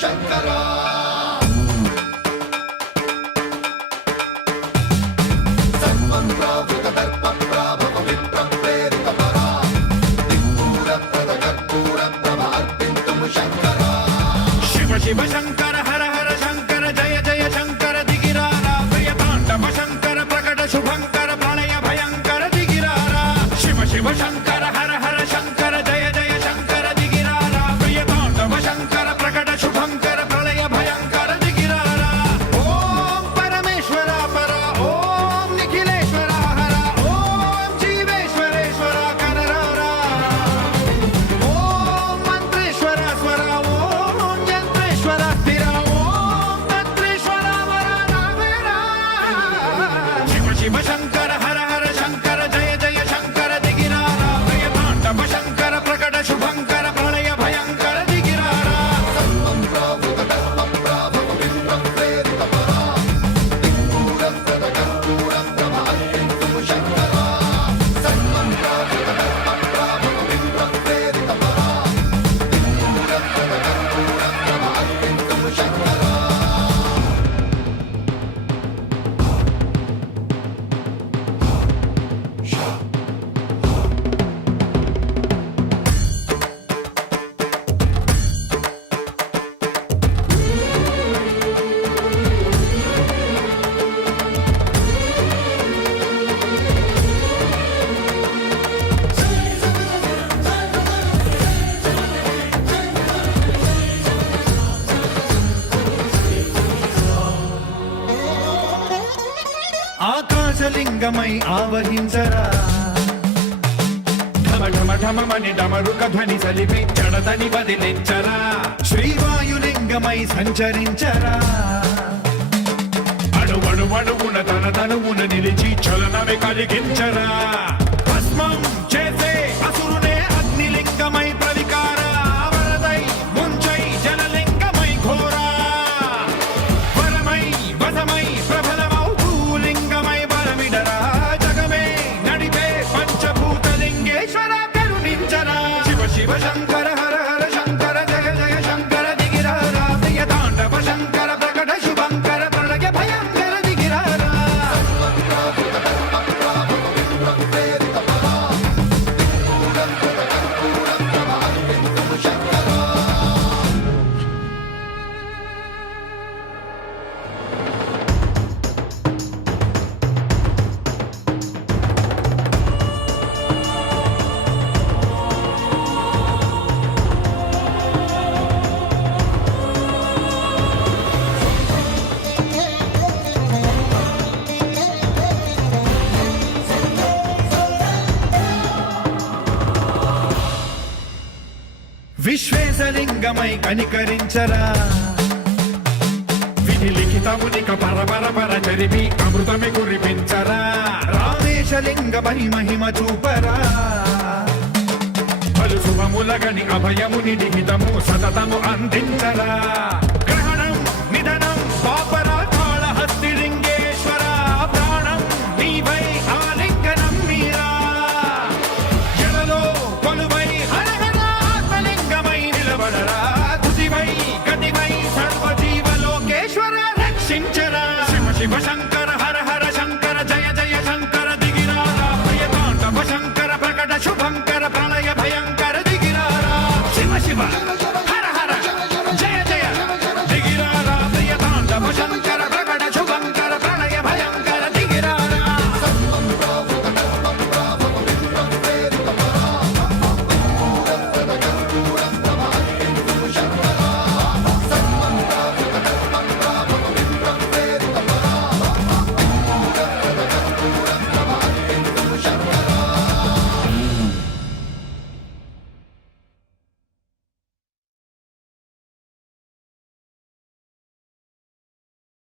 శంకరా శివ శంకర హర హర శంకర జయ జయ శంకర దిగిరారా ప్రియ తాండవ శంకర ప్రకట శుభంకర ప్రళయ భయంకర దిగిరారా శివ శివ శంకర హర హర శంకర జయ జయ శంకర దిగిరారా ప్రియ తాండవ శంకర ప్రకట శుభంకర ప్రళయ భయంకర దిగిరారా ఓం పరమేశ్వర పర ఓం నిఖిలేశ్వర హర ఓం జీవేశ్వరేశ్వర కరరారా ఓం మంత్రేశ్వర స్వర ఓం యంత్రేశ్వర స్థిర ఓం తంత్రేశ్వర వర నావేరా శివ శివ శంకర హర హర శంకర జయ జయ శంకర దిగిరారా ప్రియ తాండవ శంకర ప్రకట శుభంకర ప్రళయ భయంకర దిగిరారా ఆకాశలింగమై ఆవహించరా ఢమ ఢమ ఢమమని డమరుక ధ్వని సలిపి జడదని వదిలించరా శ్రీవాయులింగమై సంచరించరా అణువణువున తన తనువున నిలిచి చలనమే కలిగించరా భస్మం చేసే అసురునే అగ్నిలింగమై ప్రవికార వరదై ముంచై జలలింగమై ఘోరా వరమై వసమై ప్రబలమౌ భూలింగమై బలమిడరా జగమే నడిపే పంచభూతలింగేశ్వర కరుణించరా శివ శివ శంకర హర హర శంకర జయ జయ శంకర దిగిరారా ప్రియ తాండవ శంకర ప్రకట శుభంకర ప్రళయ భయంకర దిగిరారా విశ్వేశలింగమై కనికరించరా విధి లిఖితమునిక పరపర పర చరిపి అమృతమి కురిపించరా రామేశలింగమై మహిమ చూపరా పలు శుభములగని అభయముని లిఖితము సతతము అందించరా